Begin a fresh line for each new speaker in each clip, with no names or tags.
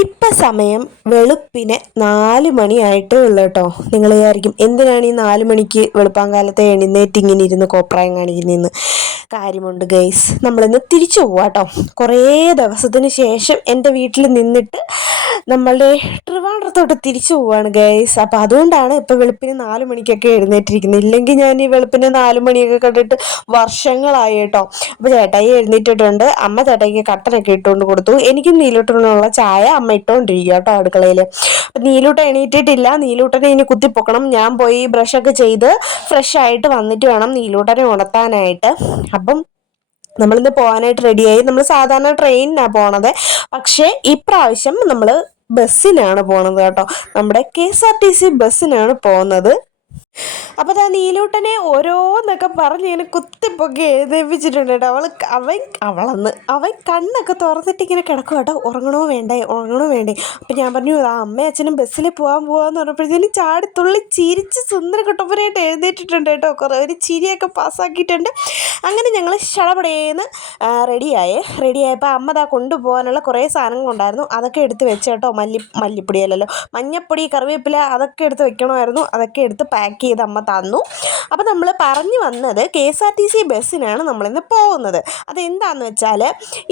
ഇപ്പം സമയം വെളുപ്പിന് നാല് മണിയായിട്ടേ ഉള്ളൂ കേട്ടോ. നിങ്ങൾ വിചാരിക്കും എന്തിനാണ് ഈ നാല് മണിക്ക് വെളുപ്പാങ്കാലത്തെ എഴുന്നേറ്റ് ഇങ്ങനെ ഇരുന്ന് കോപ്രായം കാണിക്കുന്നതെന്ന്? കാര്യമുണ്ട് ഗൈസ് നമ്മളിന്ന് തിരിച്ചു പോവാം കേട്ടോ. കുറേ ദിവസത്തിന് ശേഷം എന്റെ വീട്ടിൽ നിന്നിട്ട് നമ്മളുടെ ട്രിവാൻഡ്രത്തോട്ട് തിരിച്ചു പോവാണ് ഗൈസ് അപ്പോൾ അതുകൊണ്ടാണ് ഇപ്പോൾ വെളുപ്പിന് നാല് മണിക്കൊക്കെ എഴുന്നേറ്റിരിക്കുന്നത്. ഇല്ലെങ്കിൽ ഞാൻ ഈ വെളുപ്പിന് നാല് മണിയൊക്കെ കണ്ടിട്ട് വർഷങ്ങളായി കേട്ടോ. അപ്പോൾ ചേട്ടായി എഴുന്നേറ്റിട്ടുണ്ട്. അമ്മ ചേട്ടായിക്ക് കട്ടനൊക്കെ ഇട്ടുകൊണ്ട് കൊടുത്തു. എനിക്ക് നീലോട്ടുള്ള ചായ അമ്മ ഇട്ടുകൊണ്ടിരിക്കുക കേട്ടോ അടുക്കളയിൽ നീലൂട്ട എണീറ്റിട്ടില്ല. നീലൂട്ടനെ ഇനി കുത്തിപ്പൊക്കണം. ഞാൻ പോയി ബ്രഷൊക്കെ ചെയ്ത് ഫ്രഷ് ആയിട്ട് വന്നിട്ട് വേണം നീലൂട്ടനെ ഉണർത്താനായിട്ട്. അപ്പം നമ്മളിന്ന് പോകാനായിട്ട് റെഡിയായി നമ്മൾ സാധാരണ ട്രെയിനിനാണ് പോണത്. പക്ഷേ ഇപ്രാവശ്യം നമ്മൾ ബസ്സിനാണ് പോണത് കേട്ടോ. നമ്മുടെ K S R T C ബസ്സിനാണ് പോകുന്നത് അപ്പോൾ ഞാൻ നീലൂട്ടനെ ഓരോന്നൊക്കെ പറഞ്ഞ് ഇങ്ങനെ കുത്തിപ്പൊക്കി എഴുന്നേപ്പിച്ചിട്ടുണ്ട് കേട്ടോ. അവൾ അവൻ അവളന്ന് അവൻ കണ്ണൊക്കെ തുറന്നിട്ട് ഇങ്ങനെ കിടക്കും കേട്ടോ. ഉറങ്ങണോ വേണ്ടേ? ഉറങ്ങണോ വേണ്ടേ? അപ്പോൾ ഞാൻ പറഞ്ഞു ആ അമ്മ അച്ഛനും ബസ്സിൽ പോകാൻ പോകാമെന്ന് പറഞ്ഞപ്പോഴത്തേനും ചാടിത്തുള്ളി ചിരിച്ച് സുന്ദര കുട്ടപ്പനായിട്ട് എഴുന്നേറ്റിട്ടുണ്ട് കേട്ടോ. കുറേ ഒരു ചിരിയൊക്കെ പാസ്സാക്കിയിട്ടുണ്ട്. അങ്ങനെ ഞങ്ങൾ ഷടപടേന്ന് റെഡിയായേ. റെഡിയായപ്പോൾ അമ്മ ദാ കൊണ്ടുപോകാനുള്ള കുറേ സാധനങ്ങളുണ്ടായിരുന്നു അതൊക്കെ എടുത്ത് വെച്ച് കേട്ടോ. മല്ലി മല്ലിപ്പൊടിയല്ലല്ലോ മഞ്ഞപ്പൊടി കറിവേപ്പില അതൊക്കെ എടുത്ത് വെക്കണമായിരുന്നു. അതൊക്കെ എടുത്ത് പാക്ക് ചെയ്ത് അമ്മ തന്നു. അപ്പോൾ നമ്മൾ പറഞ്ഞു വന്നത് K S R T C ബസ്സിനാണ് നമ്മളിന്ന് പോകുന്നത്. അതെന്താണെന്ന് വെച്ചാൽ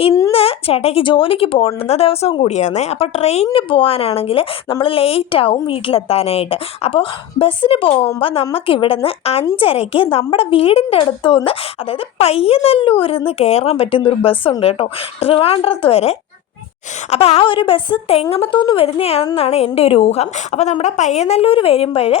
ഇന്ന് ചേട്ടയ്ക്ക് ജോലിക്ക് പോകേണ്ടുന്ന ദിവസവും കൂടിയാണ്. അപ്പോൾ ട്രെയിനിന് പോകാനാണെങ്കിൽ നമ്മൾ ലേറ്റ് ആവും വീട്ടിലെത്താനായിട്ട്. അപ്പോൾ ബസ്സിന് പോകുമ്പോൾ നമുക്ക് ഇവിടെ നിന്ന് അഞ്ചരയ്ക്ക് നമ്മുടെ വീടിന്റെ അടുത്തു നിന്ന് അതായത് പയ്യനല്ലൂരിൽ നിന്ന് കയറാൻ പറ്റുന്നൊരു ബസ്സുണ്ട് കേട്ടോ. ട്രിവാൻഡ്രത്ത് വരെ അപ്പോൾ ആ ഒരു ബസ് തെങ്ങമത്തൂന്ന് വരുന്നതാണെന്നാണ് എന്റെ ഒരു ഊഹം. അപ്പോൾ നമ്മുടെ പയ്യനല്ലൂർ വരുമ്പോൾ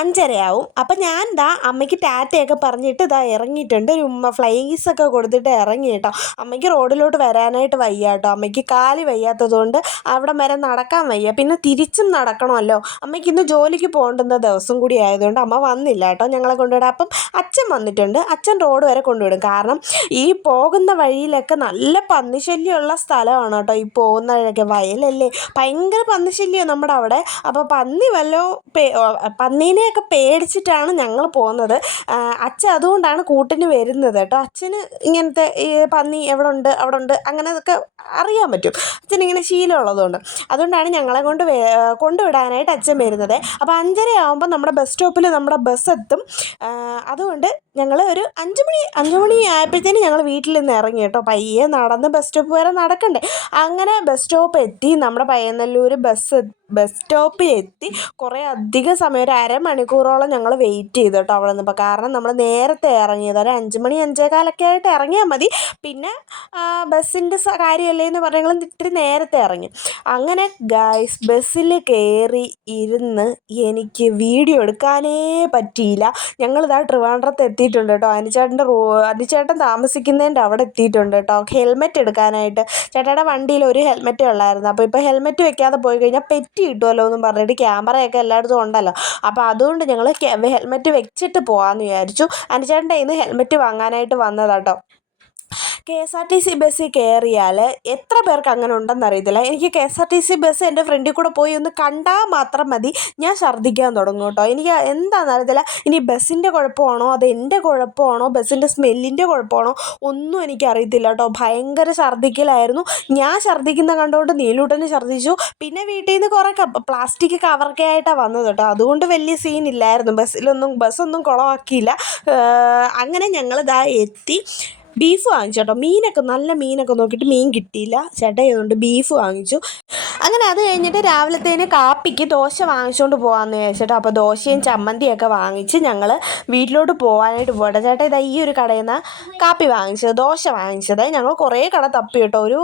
അഞ്ചരയാവും. അപ്പോൾ ഞാൻ ദാ അമ്മയ്ക്ക് ടാറ്റയൊക്കെ പറഞ്ഞിട്ട് ഇതാ ഇറങ്ങിയിട്ടുണ്ട്. ഒരു ഉമ്മ ഫ്ലൈസ് ഒക്കെ കൊടുത്തിട്ട് ഇറങ്ങി കേട്ടോ. അമ്മയ്ക്ക് റോഡിലോട്ട് വരാനായിട്ട് വയ്യ കേട്ടോ. അമ്മയ്ക്ക് കാൽ വയ്യാത്തതുകൊണ്ട് അവിടെ വരെ നടക്കാൻ വയ്യ. പിന്നെ തിരിച്ചും നടക്കണമല്ലോ. അമ്മയ്ക്ക് ഇന്ന് ജോലിക്ക് പോകേണ്ടുന്ന ദിവസം കൂടി ആയതുകൊണ്ട് അമ്മ വന്നില്ല കേട്ടോ ഞങ്ങളെ കൊണ്ടുവിടാം അപ്പം അച്ഛൻ വന്നിട്ടുണ്ട്. അച്ഛൻ റോഡ് വരെ കൊണ്ടുവിടും. കാരണം ഈ പോകുന്ന വഴിയിലൊക്കെ നല്ല പന്നിശല്യമുള്ള സ്ഥലമാണ് കേട്ടോ. പോകുന്ന വഴിയൊക്കെ വയലല്ലേ? ഭയങ്കര പന്നിശല്യോ നമ്മുടെ അവിടെ. അപ്പോൾ പന്നി വല്ലോ പേ പന്നീനെയൊക്കെ പേടിച്ചിട്ടാണ് ഞങ്ങൾ പോകുന്നത്. അച്ഛൻ അതുകൊണ്ടാണ് കൂട്ടിന് വരുന്നത് കേട്ടോ. അച്ഛന് ഇങ്ങനത്തെ ഈ പന്നി എവിടെ ഉണ്ട് അവിടെ ഉണ്ട് അങ്ങനെ അതൊക്കെ അറിയാൻ പറ്റും. അച്ഛനിങ്ങനെ ശീലമുള്ളതുകൊണ്ട്. അതുകൊണ്ടാണ് ഞങ്ങളെ കൊണ്ട് കൊണ്ടുവിടാനായിട്ട് അച്ഛൻ വരുന്നത്. അപ്പോൾ അഞ്ചര ആകുമ്പോൾ നമ്മുടെ ബസ് സ്റ്റോപ്പിൽ നമ്മുടെ ബസ് എത്തും. അതുകൊണ്ട് ഞങ്ങൾ ഒരു അഞ്ച് മണി അഞ്ച് മണി ആയപ്പോഴത്തേനും ഞങ്ങൾ വീട്ടിൽ നിന്ന് ഇറങ്ങി കേട്ടോ. പയ്യെ നടന്ന് ബസ് സ്റ്റോപ്പ് വരെ നടക്കണ്ടേ. അങ്ങനെ ബസ് സ്റ്റോപ്പ് എത്തി നമ്മുടെ പയ്യന്നല്ലൂർ ബസ് ബസ് സ്റ്റോപ്പിൽ എത്തി. കുറേ അധികം സമയം ഒരു അരമണിക്കൂറോളം ഞങ്ങൾ വെയിറ്റ് ചെയ്തു കേട്ടോ അവിടെ നിന്നപ്പോൾ കാരണം നമ്മൾ നേരത്തെ ഇറങ്ങിയത്. ഒരു അഞ്ച് മണി അഞ്ചേകാലൊക്കെ ആയിട്ട് ഇറങ്ങിയാൽ മതി. പിന്നെ ബസ്സിന്റെ കാര്യമല്ലേ എന്ന് പറഞ്ഞാൽ ഇത്തിരി നേരത്തെ ഇറങ്ങി. അങ്ങനെ ഗൈസ് ബസ്സിൽ കയറി ഇരുന്ന് എനിക്ക് വീഡിയോ എടുക്കാനേ പറ്റിയില്ല. ഞങ്ങളിതാ ട്രിവാൻഡ്രത്ത് എത്തിയിട്ടുണ്ട് കേട്ടോ. അനുചേട്ടന്റെ റൂ അനുചേട്ടൻ താമസിക്കുന്നതിന്റെ അവിടെ എത്തിയിട്ടുണ്ട് കേട്ടോ. ഹെൽമെറ്റ് എടുക്കാനായിട്ട്. ചേട്ടയുടെ വണ്ടിയിൽ ഒരു ഹെൽമെറ്റേ ഉള്ളായിരുന്നു. അപ്പോൾ ഇപ്പോൾ ഹെൽമെറ്റ് വെക്കാതെ പോയി കഴിഞ്ഞാൽ പെറ്റി കിട്ടുമല്ലോ എന്നും പറഞ്ഞിട്ട് ക്യാമറയൊക്കെ എല്ലായിടത്തും ഉണ്ടല്ലോ. അപ്പോൾ അതുകൊണ്ട് ഞങ്ങൾ ഹെൽമെറ്റ് വെച്ചിട്ട് പോകാമെന്ന് വിചാരിച്ചു. അനുചേട്ടന്റെ നിന്ന് ഹെൽമെറ്റ് വാങ്ങാനായിട്ട് വന്നതാട്ടോ. K S R T C ബസ്സിൽ കയറിയാൽ എത്ര പേർക്ക് അങ്ങനെ ഉണ്ടെന്ന് അറിയത്തില്ല. എനിക്ക് K S R T C bus എന്റെ ഫ്രണ്ടിൽ കൂടെ പോയി ഒന്ന് കണ്ടാൽ മാത്രം മതി. ഞാൻ ഛർദ്ദിക്കാൻ തുടങ്ങും കേട്ടോ. എനിക്ക് എന്താണെന്ന് അറിയത്തില്ല. ഇനി ബസ്സിന്റെ കുഴപ്പമാണോ? അത് എന്റെ കുഴപ്പമാണോ? ബസ്സിന്റെ സ്മെല്ലിന്റെ കുഴപ്പമാണോ? ഒന്നും എനിക്ക് അറിയത്തില്ല കേട്ടോ. ഭയങ്കര ഛർദ്ദിക്കലായിരുന്നു. ഞാൻ ഛർദ്ദിക്കുന്ന കണ്ടുകൊണ്ട് നീലൂട്ടന് ഛർദ്ദിച്ചു. പിന്നെ വീട്ടിൽ നിന്ന് കുറേ പ്ലാസ്റ്റിക് കവറൊക്കെ ആയിട്ടാണ് വന്നത് കേട്ടോ. അതുകൊണ്ട് വലിയ സീൻ ഇല്ലായിരുന്നു. ബസ്സിലൊന്നും ബസ്സൊന്നും കുളമാക്കിയില്ല അങ്ങനെ ഞങ്ങൾ ഇതാ എത്തി. ബീഫ് വാങ്ങിച്ചു കേട്ടോ. മീനൊക്കെ നല്ല മീനൊക്കെ നോക്കിയിട്ട് മീൻ കിട്ടിയില്ല. ചേട്ടാ ബീഫ് വാങ്ങിച്ചു. അങ്ങനെ അത് കഴിഞ്ഞിട്ട് രാവിലത്തേന് കാപ്പിക്ക് ദോശ വാങ്ങിച്ചുകൊണ്ട് പോകാമെന്ന് വിചാരിച്ചിട്ടോ അപ്പോൾ ദോശയും ചമ്മന്തിയൊക്കെ വാങ്ങിച്ച് ഞങ്ങൾ വീട്ടിലോട്ട് പോകാനായിട്ട് പോകട്ടെ ചേട്ടാ ഇതാ ഈ ഒരു കടയിൽ നിന്ന് കാപ്പി വാങ്ങിച്ചത് ദോശ വാങ്ങിച്ചത്. ഞങ്ങൾ കുറേ കട തപ്പി കേട്ടോ. ഒരു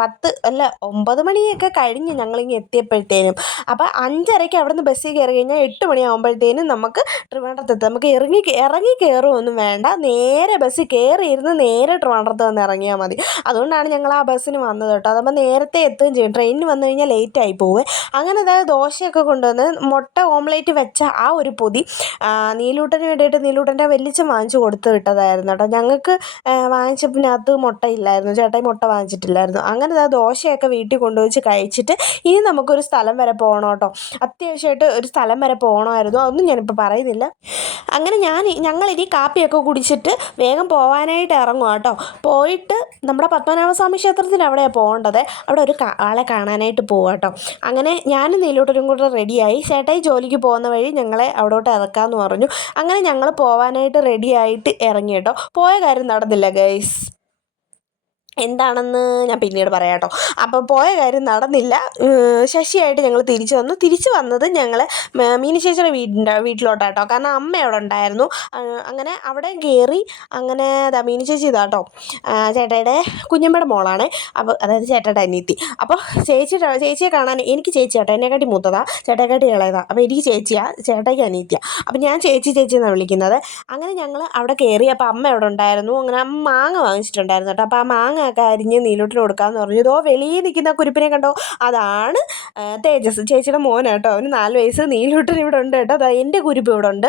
പത്ത് അല്ല ഒമ്പത് മണിയൊക്കെ കഴിഞ്ഞ് ഞങ്ങളിങ്ങ് എത്തിയപ്പോഴത്തേനും. അപ്പോൾ അഞ്ചരയ്ക്ക് അവിടെ നിന്ന് ബസ്സിൽ കയറി കഴിഞ്ഞാൽ എട്ട് മണിയാകുമ്പോഴത്തേനും നമുക്ക് ട്രിവാൻഡ്രത്ത് നമുക്ക് ഇറങ്ങി ഇറങ്ങി കയറുമൊന്നും വേണ്ട. നേരെ ബസ്സിൽ കയറിയിരുന്ന് നേരെ ട്രിവാൻഡ്രത്ത് വന്ന് ഇറങ്ങിയാൽ മതി. അതുകൊണ്ടാണ് ഞങ്ങൾ ആ ബസ്സിന് വന്നത് കേട്ടോ. അതപ്പോൾ നേരത്തെ എത്തുകയും ചെയ്യും. ട്രെയിനിന് വന്നു കഴിഞ്ഞാൽ ലേറ്റ് ആയി പോവേ. അങ്ങനെ അതായത് ദോശയൊക്കെ കൊണ്ടുവന്ന് മുട്ട ഓംലേറ്റ് വെച്ച ആ ഒരു പൊതി നീലൂട്ടന് വേണ്ടിയിട്ട് നീലൂട്ടന്റെ വലിച്ചം വാങ്ങിച്ചു കൊടുത്ത് വിട്ടതായിരുന്നു കേട്ടോ. ഞങ്ങൾക്ക് മുട്ട മുട്ടയില്ലായിരുന്നു ചേട്ടായി മുട്ട വാങ്ങിച്ചിട്ടില്ലായിരുന്നു. അങ്ങനെ അതായത് ദോശയൊക്കെ വീട്ടിൽ കൊണ്ടുവച്ച് കഴിച്ചിട്ട് ഇനി നമുക്കൊരു സ്ഥലം വരെ പോകണം കേട്ടോ. അത്യാവശ്യമായിട്ട് ഒരു സ്ഥലം വരെ പോകണമായിരുന്നു അതൊന്നും ഞാനിപ്പോൾ പറയുന്നില്ല. അങ്ങനെ ഞാൻ ഞങ്ങളിനി കാപ്പിയൊക്കെ കുടിച്ചിട്ട് വേഗം പോകാനായിട്ട് ഇറങ്ങുക കേട്ടോ. പോയിട്ട് നമ്മുടെ പത്മനാഭസ്വാമി ക്ഷേത്രത്തിൽ അവിടെയാണ് പോകേണ്ടത്? അവിടെ ഒരു ആളെ കാണാനായിട്ട് പോകും കേട്ടോ. അങ്ങനെ ഞാനും നീലോട്ടരും കൂടെ റെഡിയായി. ചേട്ടായി ജോലിക്ക് പോകുന്ന വഴി ഞങ്ങളെ അവിടോട്ട് ഇറക്കാമെന്ന് പറഞ്ഞു. അങ്ങനെ ഞങ്ങൾ പോവാനായിട്ട് റെഡിയായിട്ട് ഇറങ്ങി കേട്ടോ. പോയ കാര്യം നടന്നില്ല ഗൈസ് എന്താണെന്ന് ഞാൻ പിന്നീട് പറയാം കേട്ടോ അപ്പോൾ പോയ കാര്യം നടന്നില്ല. ശശിയായിട്ട് ഞങ്ങൾ തിരിച്ചു വന്നു. തിരിച്ചു വന്നത് ഞങ്ങൾ മീനി ചേച്ചിയുടെ വീടിന്റെ വീട്ടിലോട്ടാട്ടോ. കാരണം അമ്മ അവിടെ ഉണ്ടായിരുന്നു. അങ്ങനെ അവിടെ കയറി അങ്ങനെ അതാ മീനി ചേച്ചി ഇതാട്ടോ ചേട്ടയുടെ കുഞ്ഞമ്മയുടെ മോളാണ്. അപ്പോൾ അതായത് ചേട്ടയുടെ അനിയത്തി. അപ്പോൾ ചേച്ചിയുടെ ചേച്ചിയെ കാണാൻ എനിക്ക് ചേച്ചി കേട്ടോ എന്നെക്കാട്ടി മൂത്തതാ. ചേട്ടായിക്കാട്ടി ഇളയതാ. അപ്പോൾ എനിക്ക് ചേച്ചിയാ ചേട്ടായിക്ക് അനിയത്തിയാ. അപ്പോൾ ഞാൻ ചേച്ചി ചേച്ചി എന്നാണ് വിളിക്കുന്നത്. അങ്ങനെ ഞങ്ങൾ അവിടെ കയറി അപ്പോൾ അമ്മ അവിടെ ഉണ്ടായിരുന്നു. അങ്ങനെ അമ്മ മാങ്ങ വാങ്ങിച്ചിട്ടുണ്ടായിരുന്നു കേട്ടോ. അപ്പോൾ ആ മാങ്ങ ഒക്കെ അരിഞ്ഞ് നീലോട്ടിന് കൊടുക്കാമെന്ന് പറഞ്ഞു. ഇതോ വെളിയിൽ നിൽക്കുന്ന കുരുപ്പിനെ കണ്ടോ? അതാണ് തേജസ് ചേച്ചിയുടെ മോൻ കേട്ടോ. അവന് നാല് വയസ്സ്. നീലോട്ടിന് ഇവിടെ ഉണ്ട് കേട്ടോ. അതാ എന്റെ കുരുപ്പ് ഇവിടെ ഉണ്ട്.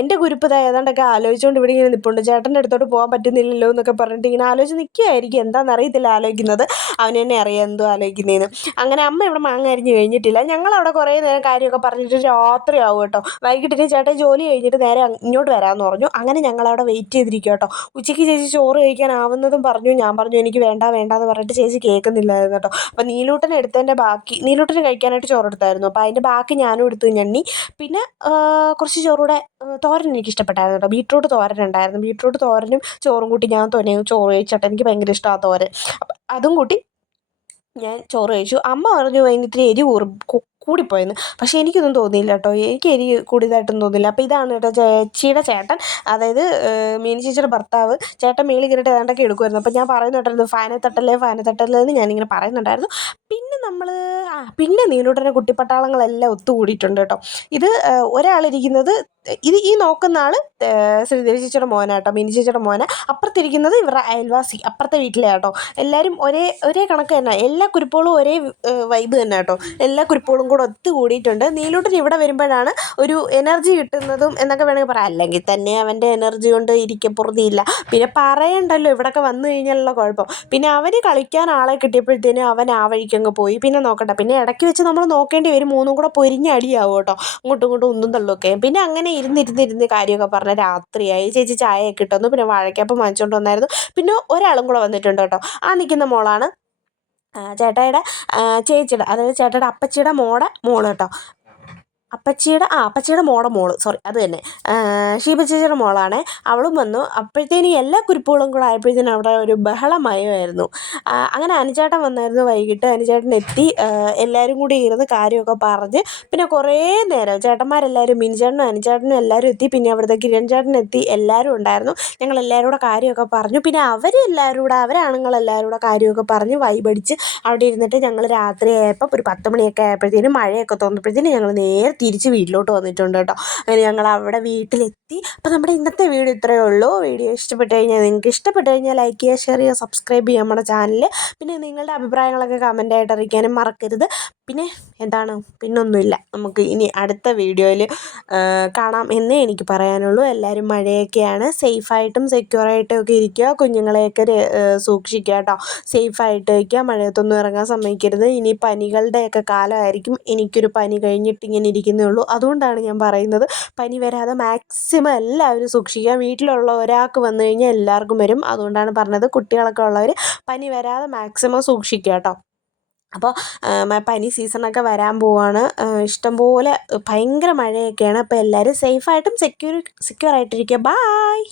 എന്റെ കുരുപ്പ് ഇതാ ഏതാണ്ടൊക്കെ ആലോചിച്ചുകൊണ്ട് ഇവിടെ ഇങ്ങനെ നിൽപ്പുണ്ട് ചേട്ടന്റെ അടുത്തോട്ട് പോകാൻ പറ്റുന്നില്ലല്ലോ എന്നൊക്കെ പറഞ്ഞിട്ട് ഇങ്ങനെ ആലോചിച്ച് നിൽക്കുകയായിരിക്കും എന്താണെന്ന് അറിയത്തില്ല ആലോചിക്കുന്നത്. അവന് തന്നെ അറിയാം എന്തോ ആലോചിക്കുന്നതെന്ന് അങ്ങനെ അമ്മ ഇവിടെ മാങ്ങ അരിഞ്ഞ് കഴിഞ്ഞിട്ടില്ല. ഞങ്ങൾ അവിടെ കുറേ നേരം കാര്യമൊക്കെ പറഞ്ഞിട്ട് രാത്രിയാവും കേട്ടോ. വൈകിട്ടിന് ചേട്ടൻ ജോലി കഴിഞ്ഞിട്ട് നേരെ ഇങ്ങോട്ട് വരാമെന്ന് പറഞ്ഞു. അങ്ങനെ ഞങ്ങളവിടെ വെയിറ്റ് ചെയ്തിരിക്കും കേട്ടോ. ഉച്ചയ്ക്ക് ചേച്ചി ചോറ് കഴിക്കാനാവുന്നതും പറഞ്ഞു. ഞാൻ പറഞ്ഞു എനിക്ക് വേണ്ട വേണ്ട എന്ന് പറഞ്ഞിട്ട് ചേച്ചി കേൾക്കുന്നില്ലായിരുന്നു കേട്ടോ. അപ്പോൾ നീലൂട്ടൻ എടുത്തതിന്റെ ബാക്കി നീലൂട്ടന് കഴിക്കാനായിട്ട് ചോറ് എടുത്തായിരുന്നു. അപ്പോൾ അതിന്റെ ബാക്കി ഞാനും എടുത്തു ഞണ്ണി. പിന്നെ കുറച്ച് ചോറൂടെ തോരൻ എനിക്ക് ഇഷ്ടപ്പെട്ടായിരുന്നു കേട്ടോ. ബീട്രൂട്ട് തോരൻ ഉണ്ടായിരുന്നു. ബീട്രൂട്ട് തോരനും ചോറും കൂട്ടി ഞാൻ തന്നെ ചോറ് കഴിച്ചോട്ടെ. എനിക്ക് ഭയങ്കര ഇഷ്ടമാണ് തോരൻ. അതും കൂട്ടി ഞാൻ ചോറ് കഴിച്ചു. അമ്മ പറഞ്ഞു അതിന് ഇത്തിരി എരി കൂടിപ്പോയെന്ന്. പക്ഷേ എനിക്കൊന്നും തോന്നിയില്ല കേട്ടോ. എനിക്ക് എരി കൂടിയതായിട്ടൊന്നും തോന്നില്ല അപ്പോൾ ഇതാണ് കേട്ടോ ചേച്ചിയുടെ ചേട്ടൻ. അതായത് മീനി ചേച്ചിയുടെ ഭർത്താവ്. ചേട്ടൻ മേളിൽ കയറിയിട്ട് ഏതാണ്ടൊക്കെ എടുക്കുമായിരുന്നു അപ്പോൾ ഞാൻ പറയുന്നുണ്ടായിരുന്നു ഫാനെ തട്ടല്ലേ ഫാനെ തട്ടല്ലേ എന്ന് ഞാനിങ്ങനെ പറയുന്നുണ്ടായിരുന്നു. പിന്നെ നമ്മൾ ആ പിന്നെ നീലൂട്ടന്റെ കുട്ടിപ്പട്ടാളങ്ങളെല്ലാം ഒത്തുകൂടിയിട്ടുണ്ട് കേട്ടോ. ഇത് ഒരാളിരിക്കുന്നത് ഇത് ഈ നോക്കുന്ന ആൾ ശ്രീദേവി ചേച്ചിയുടെ മോനാട്ടോ മിനി ചേച്ചിയുടെ മോന. അപ്പുറത്തിരിക്കുന്നത് ഇവരുടെ അയൽവാസി അപ്പുറത്തെ വീട്ടിലെ കേട്ടോ. എല്ലാവരും ഒരേ ഒരേ കണക്ക് തന്നെ. എല്ലാ കുരുപ്പുകളും ഒരേ വൈബ് തന്നെ കേട്ടോ. എല്ലാ കുരുപ്പുകളും കൂടെ ഒത്തുകൂടിയിട്ടുണ്ട്. നീലൂട്ടൻ ഇവിടെ വരുമ്പോഴാണ് ഒരു എനർജി കിട്ടുന്നതും എന്നൊക്കെ വേണമെങ്കിൽ പറയാം. അല്ലെങ്കിൽ തന്നെ അവന്റെ എനർജി കൊണ്ട് ഇരിക്കപ്പുറതിയില്ല പിന്നെ പറയണ്ടല്ലോ ഇവിടെയൊക്കെ വന്നു കഴിഞ്ഞാലുള്ള കുഴപ്പം. പിന്നെ അവന് കളിക്കാൻ ആളെ കിട്ടിയപ്പോഴത്തേനും അവൻ ആ വഴിക്കങ്ങ് പോയി. പിന്നെ നോക്കട്ടെ പിന്നെ ഇടയ്ക്ക് വെച്ച് നമ്മൾ നോക്കേണ്ടി വരും. മൂന്നും കൂടെ പൊരിഞ്ഞടിയാവും കേട്ടോ. അങ്ങോട്ടും ഇങ്ങോട്ടും ഒന്നും തള്ളുമൊക്കെ. പിന്നെ അങ്ങനെ ഇരുന്നിരുന്നിരുന്ന് കാര്യമൊക്കെ പറഞ്ഞ രാത്രിയായി. ചേച്ചി ചായയൊക്കെ ഇട്ടു പിന്നെ വാഴയ്ക്കപ്പം വാങ്ങിച്ചുകൊണ്ട് വന്നായിരുന്നു. പിന്നെ ഒരാളും കൂടെ വന്നിട്ടുണ്ട് കേട്ടോ. ആ നിൽക്കുന്ന മോളാണ് ചേട്ടായിയുടെ ചേച്ചിയുടെ അതായത് ചേട്ടായിയുടെ അപ്പച്ചിയുടെ മോടെ മോൾ കേട്ടോ. അപ്പച്ചിയുടെ ആ അപ്പച്ചിയുടെ മോടെ മോൾ സോറി അത് തന്നെ. ഷീബ മോളാണ്. അവളും വന്നു. അപ്പോഴത്തേനും എല്ലാ കുരുപ്പുകളും കൂടെ ആയപ്പോഴത്തേനും അവിടെ ഒരു ബഹളമയമായിരുന്നു. അങ്ങനെ അനുചേട്ടൻ വന്നായിരുന്നു വൈകിട്ട്. അനുചേട്ടൻ എത്തി. എല്ലാവരും കൂടി ഇരുന്ന് കാര്യമൊക്കെ പറഞ്ഞ് പിന്നെ കുറേ നേരം ചേട്ടന്മാരെല്ലാവരും മിനിചേട്ടനും അനുചേട്ടനും എല്ലാവരും എത്തി. പിന്നെ അവിടുത്തെ കിരൺ ചേട്ടൻ എത്തി. എല്ലാവരും ഉണ്ടായിരുന്നു. ഞങ്ങൾ എല്ലാവരും കൂടെ കാര്യമൊക്കെ പറഞ്ഞു. പിന്നെ അവർ എല്ലാവരും കൂടെ അവരാണുങ്ങൾ എല്ലാവരും കൂടെ കാര്യമൊക്കെ പറഞ്ഞ് വൈബടിച്ച് അവിടെ ഇരുന്നിട്ട് ഞങ്ങൾ രാത്രി ആയപ്പോൾ ഒരു പത്ത് മണിയൊക്കെ ആയപ്പോഴത്തേനും മഴയൊക്കെ തോന്നിയപ്പോഴത്തേനും ഞങ്ങൾ നേരെ തിരിച്ച് വീട്ടിലോട്ട് വന്നിട്ടുണ്ട് കേട്ടോ. അങ്ങനെ ഞങ്ങൾ അവിടെ വീട്ടിലെത്തി. അപ്പോൾ നമ്മുടെ ഇന്നത്തെ വീഡിയോ ഇത്രയേ ഉള്ളൂ. വീഡിയോ ഇഷ്ടപ്പെട്ട് കഴിഞ്ഞാൽ നിങ്ങൾക്ക് ഇഷ്ടപ്പെട്ട് കഴിഞ്ഞാൽ ലൈക്ക് ചെയ്യുക ഷെയർ ചെയ്യുക സബ്സ്ക്രൈബ് ചെയ്യുക നമ്മുടെ ചാനൽ പിന്നെ നിങ്ങളുടെ അഭിപ്രായങ്ങളൊക്കെ കമന്റായിട്ട് അറിയിക്കാനും മറക്കരുത്. പിന്നെ എന്താണ്? പിന്നൊന്നുമില്ല. നമുക്ക് ഇനി അടുത്ത വീഡിയോയിൽ കാണാം എന്നേ എനിക്ക് പറയാനുള്ളൂ. എല്ലാവരും മഴയൊക്കെയാണ്. സേഫായിട്ടും സെക്യൂറായിട്ടും ഒക്കെ ഇരിക്കുക. കുഞ്ഞുങ്ങളെയൊക്കെ സൂക്ഷിക്കുക കേട്ടോ. സേഫായിട്ട് വയ്ക്കുക മഴയത്തൊന്നും ഇറങ്ങാൻ സമ്മതിക്കരുത്. ഇനി പനികളുടെയൊക്കെ കാലമായിരിക്കും. എനിക്കൊരു പനി കഴിഞ്ഞിട്ട് ഇങ്ങനെ ഇരിക്കുന്നേ അതുകൊണ്ടാണ് ഞാൻ പറയുന്നത്. പനി വരാതെ മാക്സിമം എല്ലാവരും സൂക്ഷിക്കുക. വീട്ടിലുള്ള ഒരാൾക്ക് വന്നു കഴിഞ്ഞാൽ എല്ലാവർക്കും വരും. അതുകൊണ്ടാണ് പറഞ്ഞത്. കുട്ടികളൊക്കെ ഉള്ളവർ പനി വരാതെ മാക്സിമം സൂക്ഷിക്കുക കേട്ടോ. അപ്പോൾ പനി സീസണൊക്കെ വരാൻ പോവാണ്. ഇഷ്ടംപോലെ ഭയങ്കര മഴയൊക്കെയാണ്. അപ്പോൾ എല്ലാവരും സേഫായിട്ടും സെക്യൂർ സെക്യൂർ ആയിട്ടിരിക്കുക. ബായ്